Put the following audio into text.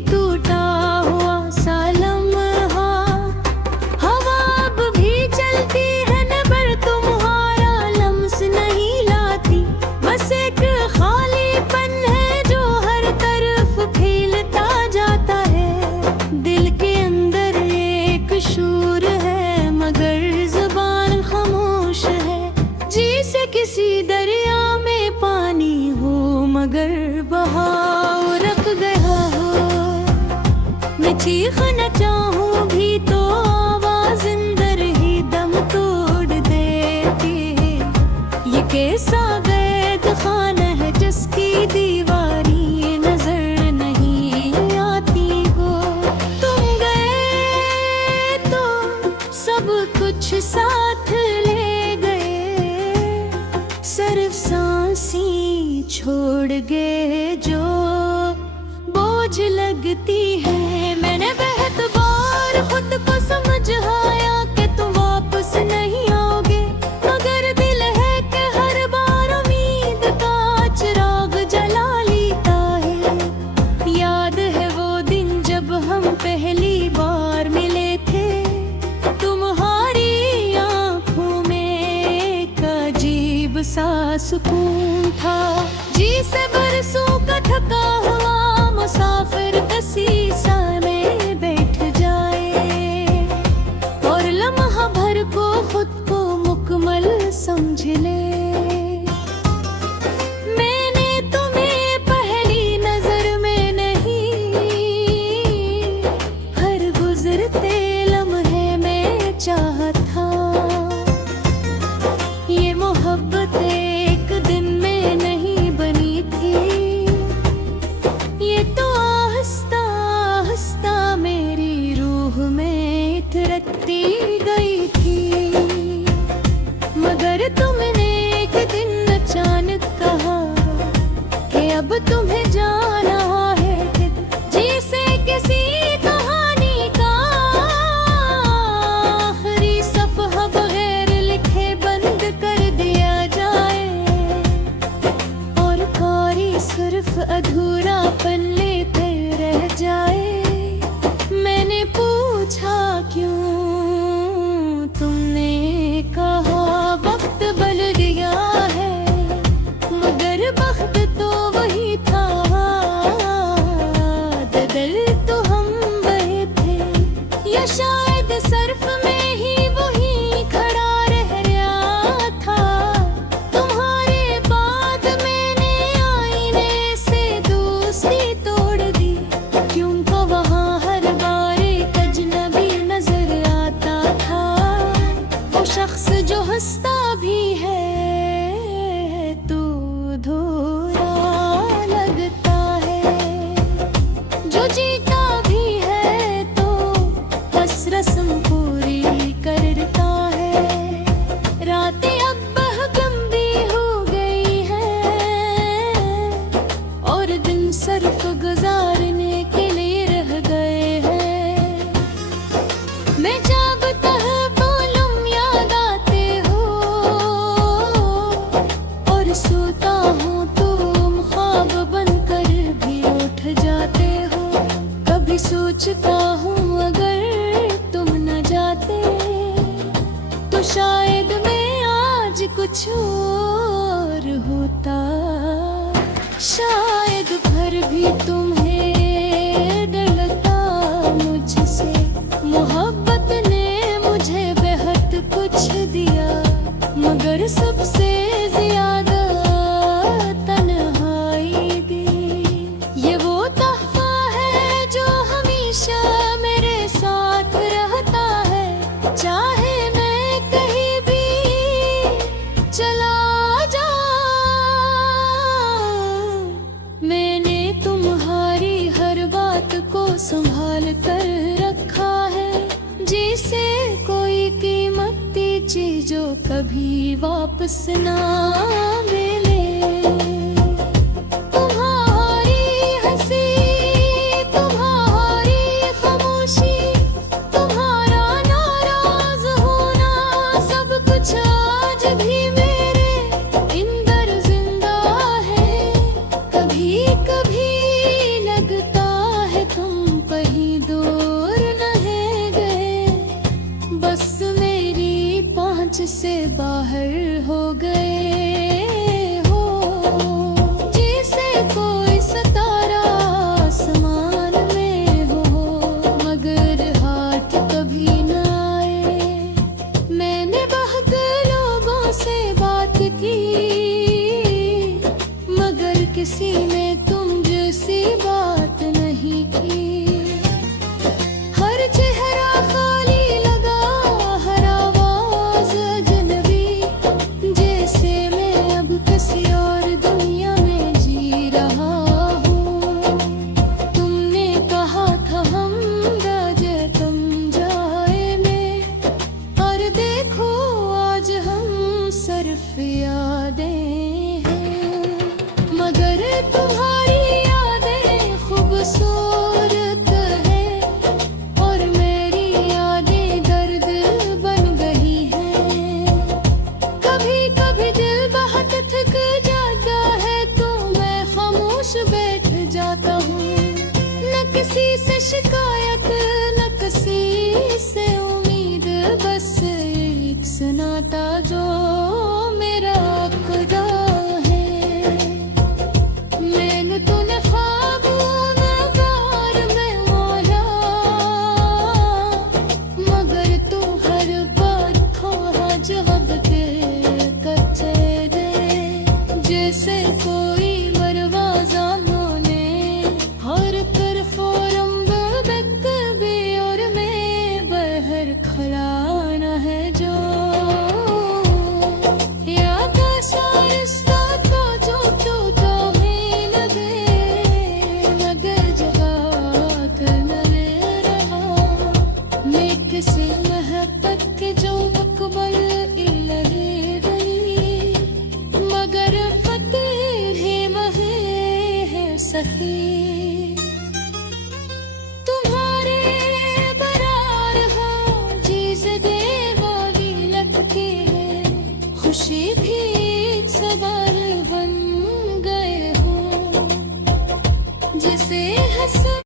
टूटा हुआ सा लम्हा, हवा अब भी चलती है न पर तुम्हारा लम्स नहीं लाती। बस एक खालीपन है जो हर तरफ फैलता जाता है। दिल के अंदर एक शूर है मगर ज़बान खामोश है। जी से किसी दरिया में पानी हो मगर बहाव रुक गया हो। मैं चीख न चाहूं भी तो आवाज अंदर ही दम तोड़ देती है। ये कैसा कैद खाना है जिसकी दीवारी नजर नहीं आती हो। तुम गए तो सब कुछ साथ ले गए, सिर्फ सांसी छोड़ गए जो बोझ लगती है। मैंने बहुत बार खुद को समझाया कि तुम वापस नहीं आओगे, मगर दिल है कि हर बार उम्मीद का चिराग जला लेता है। याद है वो दिन जब हम पहली बार मिले थे, तुम्हारी आंखों में एक अजीब सा सुकून था। जी से बरसों का थका हुआ मुसाफिर किसी सा में बैठ जाए और लम्हा भर को खुद को मुकम्मल समझ ले। मैंने तुम्हें पहली नजर में नहीं, हर गुजरते लम्हे में चाहा था। ये मोहब्बत एक दिन में नहीं बनी थी, ये तो आहिस्ता आहिस्ता मेरी रूह में इतरती गई थी। मगर तुमने एक दिन अचानक कहा कि अब तुम्हें जाना है जैसे किसी कहानी का आखिरी सफ़हा बगैर लिखे बंद कर दिया जाए और कारी सिर्फ अधूरा पन्ने पे रह जाए। मैंने पूछा क्यों, तुमने कहा वक्त बदल गया है, मगर वक्त तो वही था। बदल तो हम वही थे, या शायद सर्फ में ही वही खड़ा रह गया था। तुम्हारे बाद मैंने आईने से दूसरी तोड़ दी, क्योंकि वहाँ हर बार एक अजनबी नजर आता था। वो शख्स जो हंसता भी है तो धोरा लगता है, जो जीता भी है तो बस रस्म पूरी करता है। रातें अब बहुत लंबी हो गई हैं और दिन सिर्फ गुजारने के लिए रह गए हैं। मैं जब तहफ़्फ़ुल याद आते हो और सोता हूँ तुम ख्वाब बनकर भी उठ जाते हो। कभी सोचता हूँ अगर तुम न जाते तो शायद मैं आज कुछ और होता। शायद भर भी तुम्हें डरता मुझसे, मोहब्बत ने मुझे बेहद कुछ दिया, मगर सबसे ज्यादा तन्हाई दी। ये वो तोहफा है जो हमेशा मेरे साथ रहता है, चाहे मैं कहीं भी चला मैंने तुम्हारी हर बात को संभाल कर रखा है, जिसे कोई कीमती चीजों कभी वापस ना मिले। तुम्हारी हंसी, तुम्हारी खामोशी, तुम्हारा नाराज होना, सब कुछ आज भी मेरे अंदर जिंदा है। कभी कभी लगता है तुम से बाहर हो गए हो, जैसे कोई सितारा आसमान में हो, मगर हाथ कभी न आए। मैंने बहुत लोगों से बात की, मगर किसी ने तुम जैसी बात नहीं की। हर चेहरा खाली लगा, हर आवाज अजनबी, जैसे मैं अब किसी और दुनिया में जी रहा हूँ। तुमने कहा था हम राजे तुम जाए में, और देखो आज हम सिर्फ यादें हैं। मगर तुम्हारी यादें खूबसूरत है, और मेरी यादें दर्द बन गई हैं। कभी कभी दिल बहुत थक जाता है, तो मैं खामोश बैठ जाता हूँ। न किसी से शिकायत